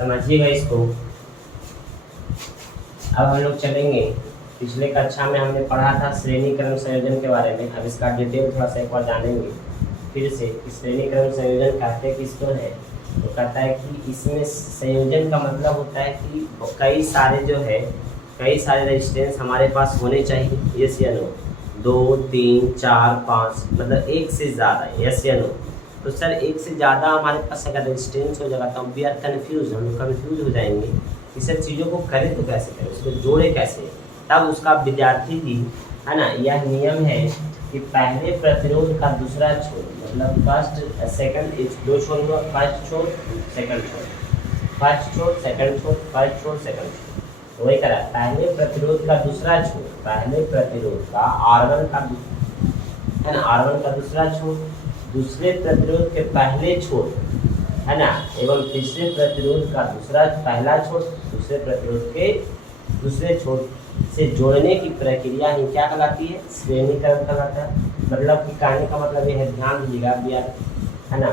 समझिएगा इसको। अब हम लोग चलेंगे, पिछले कक्षा में हमने पढ़ा था श्रेणी क्रम संयोजन के बारे में। अब इसका डिटेल थोड़ा सा एक बार जानेंगे फिर से कि श्रेणी क्रम संयोजन कहते किसको है। तो कहता है कि इसमें संयोजन का मतलब होता है कि कई सारे रेजिस्टेंस हमारे पास होने चाहिए, यस या नो। 2 3 4 5 मतलब एक से ज़्यादा, यस या नो। तो सर एक से ज़्यादा हमारे पास अगर रेजिस्टेंस हो जाएगा तो वी आर कन्फ्यूज, हम कन्फ्यूज हो जाएंगे कि सर चीज़ों को करें तो कैसे करें, उसको जोड़े कैसे। तब उसका विद्यार्थी जी है ना, यह नियम है कि पहले प्रतिरोध का दूसरा छोर, मतलब फर्स्ट सेकंड, दो छोर हुआ, फर्स्ट छोर सेकंड छोर, फर्स्ट छोर सेकंड छोर, फर्स्ट छोर सेकंड छोर। तो वही करा, पहले प्रतिरोध का दूसरा छोर, पहले प्रतिरोध का R1 का है ना, R1 का दूसरा छोर, दूसरे प्रतिरोध के पहले छोर है ना, एवं तीसरे प्रतिरोध का दूसरा पहला छोर, दूसरे प्रतिरोध के दूसरे छोर से जोड़ने की प्रक्रिया ही क्या कहलाती है, श्रेणीकरण कहलाता है। मतलब कि कहने का मतलब ये है, ध्यान दीजिएगा बिहार है ना,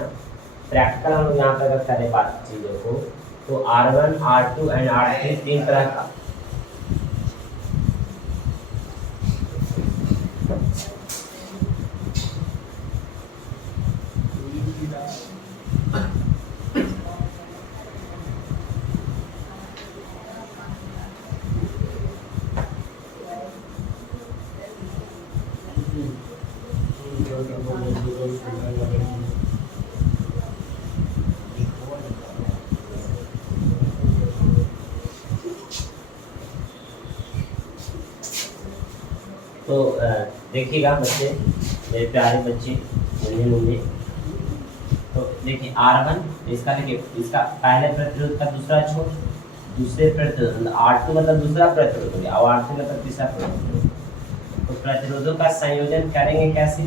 प्रैक्टिकल हम लोग यहाँ पर अगर करें बात चीज़ों को, तो R1 R2 एंड R3 तीन तरह का तो देखिएगा बच्चे, मेरे प्यारे बच्चे, मुन्ने, तो देखिए R1 इसका, देखिए इसका पहले प्रतिरोध का दूसरा छोर, दूसरे प्रतिरोध R2 मतलब दूसरा प्रतिरोध हो गया, और R3 मतलब तीसरा प्रतिरोध। तो प्रतिरोधों का संयोजन करेंगे कैसे,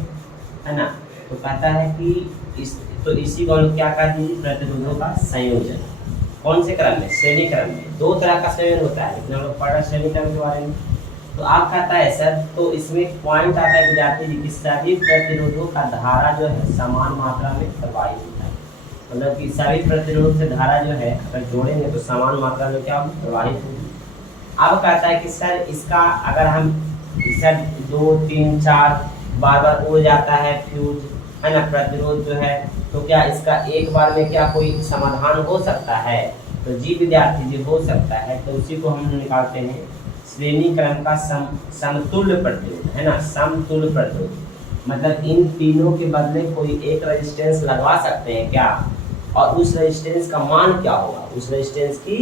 है ना। तो कहता है कि इसी को हम लोग क्या कहते हैं, प्रतिरोधों का संयोजन। कौन से क्रम में, श्रेणी क्रम में। दो तरह का संयोजन होता है, लेकिन हम लोग पढ़ा श्रेणी क्रम के बारे में। तो आप कहता है सर, तो इसमें पॉइंट आता है विद्यार्थी जी कि सभी प्रतिरोधों का धारा जो है समान मात्रा में प्रवाहित होता है। मतलब कि सभी प्रतिरोध से धारा जो है अगर जोड़ेंगे तो समान मात्रा में क्या प्रवाहित होगी। अब कहता है कि सर इसका अगर हम सर 2 3 4 बार उड़ जाता है फ्यूज, है ना, प्रतिरोध जो है, तो क्या इसका एक बार में क्या कोई समाधान हो सकता है। तो जी विद्यार्थी जी हो सकता है। तो उसी को हम निकालते हैं श्रेणी क्रम का समतुल्य प्रतिरोध, है ना, समतुल्य प्रतिरोध। मतलब इन तीनों के बदले कोई एक रेजिस्टेंस लगवा सकते हैं क्या, और उस रेजिस्टेंस का मान क्या होगा, उस रेजिस्टेंस की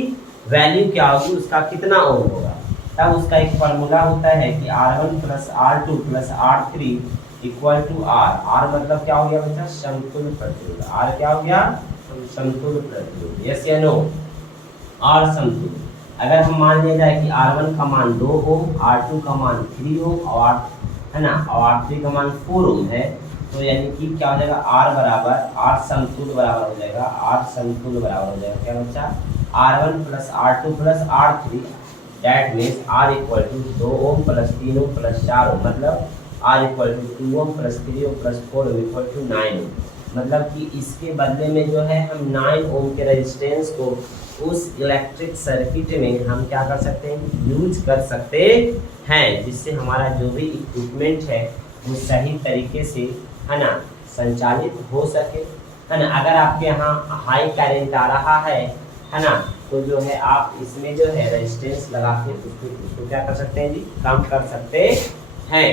वैल्यू क्या होगी, उसका कितना ओम होगा। तब उसका एक फार्मूला होता है कि R1 plus R2 plus R3 equal to R मतलब क्या हो गया बच्चा, समतुल्य प्रतिरोध। R क्या हो गया, समतुल्य प्रतिरोध, यस या नो। R समतुल्य। अगर हम मान लिया जाए कि R1 का मान 2 ओम, R2 का मान 3 ओम और है ना, और R3 का मान 4 ओम है, तो यानी कि क्या हो जाएगा, R बराबर, R समतुल्य बराबर हो जाएगा, R समतुल्य बराबर हो जाएगा क्या बच्चा, R1 plus R2 plus R3, that means R equal to 2 ohm plus 3 ohm plus 4 ohm, मतलब R equal to 2 ohm plus 3 ohm plus 4 ohm equal to 9 ohm. मतलब कि इसके बदले में जो है हम 9 ओम के रेजिस्टेंस को उस इलेक्ट्रिक सर्किट में हम क्या कर सकते हैं, यूज कर सकते हैं, जिससे हमारा जो भी इक्विपमेंट है वो सही तरीके से, है ना, संचालित हो सके, है ना। अगर आपके यहाँ हाई करंट आ रहा है ना, तो जो है आप इसमें जो है रेजिस्टेंस लगा के उसको क्या कर सकते हैं जी, कम कर सकते हैं।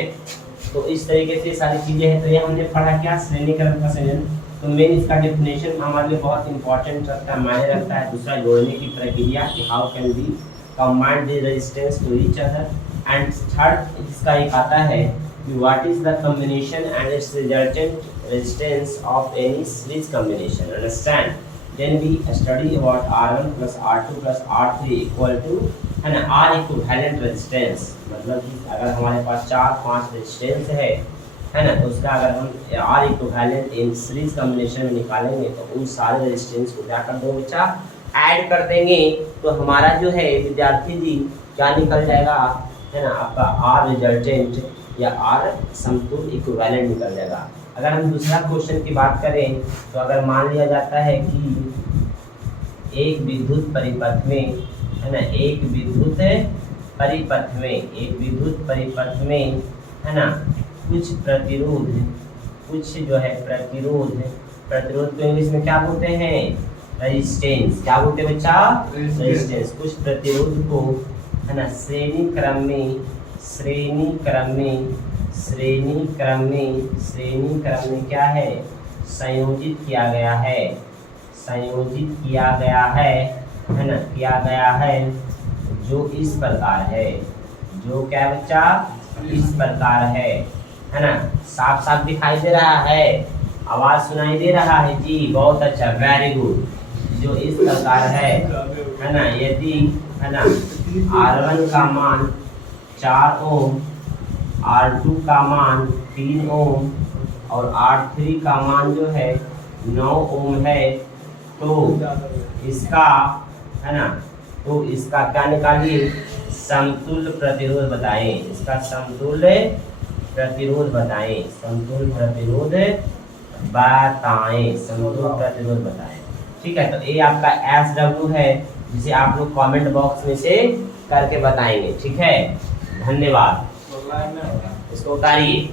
तो इस तरीके से सारी चीज़ें हैं। तो ये हमने पढ़ा क्या, श्रेणी क्रम का संयोजन। तो मेन इसका डेफिनेशन हमारे लिए बहुत इंपॉर्टेंट रखता है, मायने रखता है। दूसरा जोड़ने की प्रक्रिया कि how can be combined the resistance to each other, and third इसका एक आता है कि what is the combination and its resultant resistance of any series combination, understand. Then we study about R1 plus R2 plus R3 equal to, है ना, R equivalent resistance. मतलब कि अगर हमारे पास 4-5 रेजिस्टेंस है ना, तो उसका अगर हम R equivalent in series combination में निकालेंगे तो उन सारे रेजिस्टेंस को क्या कर दो बच्चा, ऐड कर देंगे। तो हमारा जो है विद्यार्थी जी क्या निकल जाएगा, है ना, आपका R रिजल्टेंट या R समतुल्य इक्विवेलेंट निकल जाएगा। अगर हम दूसरा क्वेश्चन की बात करें तो अगर मान लिया जाता है कि एक विद्युत परिपथ में, है ना, एक विद्युत परिपथ में, है ना, कुछ प्रतिरोध, कुछ जो है प्रतिरोध को इंग्लिश में क्या बोलते हैं? रेजिस्टेंस। क्या बोलते हैं बच्चा? रेजिस्टेंस। कुछ प्रतिरोध को, है ना, श्रेणी क्रम में क्या है? संयोजित किया गया है, है ना, किया गया है, जो इस प्रकार है। जो क्या बच्चा? इस प्रकार है ना। साफ साफ दिखाई दे रहा है, आवाज सुनाई दे रहा है जी, बहुत अच्छा, वेरी गुड। जो इस प्रकार है ना, यदि, है ना, R1 का मान 4 ओम, R2 का मान 3 ओम और R3 का मान जो है 9 ओम है, तो इसका, है ना, तो इसका क्या निकालिए? समतुल्य प्रतिरोध बताएं। इसका समतुल्य प्रतिरोध बताएं, ठीक है। तो ये आपका SW है, जिसे आप लोग कमेंट बॉक्स में से करके बताएंगे, ठीक है। धन्यवाद। इसको उतारिए।